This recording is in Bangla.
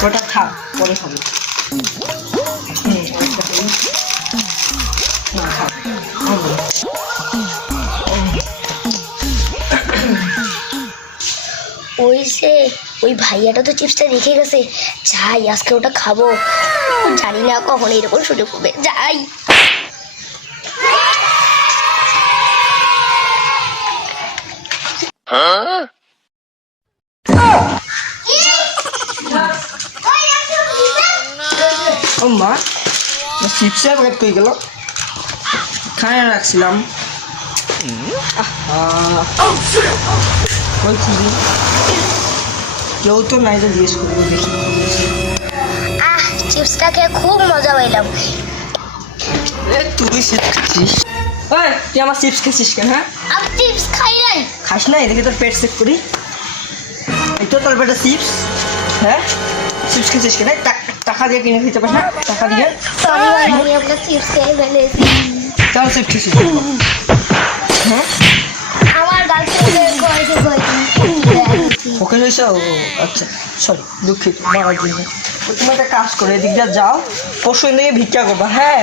গোটা খা, পরে খাবো। ওই সে ওই ভাইয়াটা তো চিপসটা রেখে গেছে, যাই আজকে ওটা খাবো। জানি না কখন এরকম সুযোগ পাবে, যাই। ও মা, চিপসের প্যাকেট কই গেল? খায় রাখছিলাম। ওই খুবই কেউ তো নাই, তো জিজ্ঞেস করবো দেখি। চিপসটা খেয়ে খুব মজা পাইলাম। তুই চিপস খাচ্ছিস? তুই আমার চিপস খেয়েছিস কেন? হ্যাঁ, আমি চিপস খাই নাই। খাস নাই? দেখি তোর পেট চেক করি। এই তো তোর পেটে চিপস। হ্যাঁ, চিপস খেয়েছিস কেন? টাকা দিয়ে কিনে খেতে পারিস না? টাকা দিয়ে সরি ভাই, আমি আপনার চিপস খেয়ে ফেলেছি। কেন চিপস খেয়েছিস? হ্যাঁ, আমার গার্লফ্রেন্ডের ওকে হয়েছে। ও আচ্ছা, সরি, দুঃখিত মারার জন্য। তুমি একটা কাজ করো, এদিক দিয়ে যাও, পরশু দিন থেকে ভিক্ষা করবা। হ্যাঁ।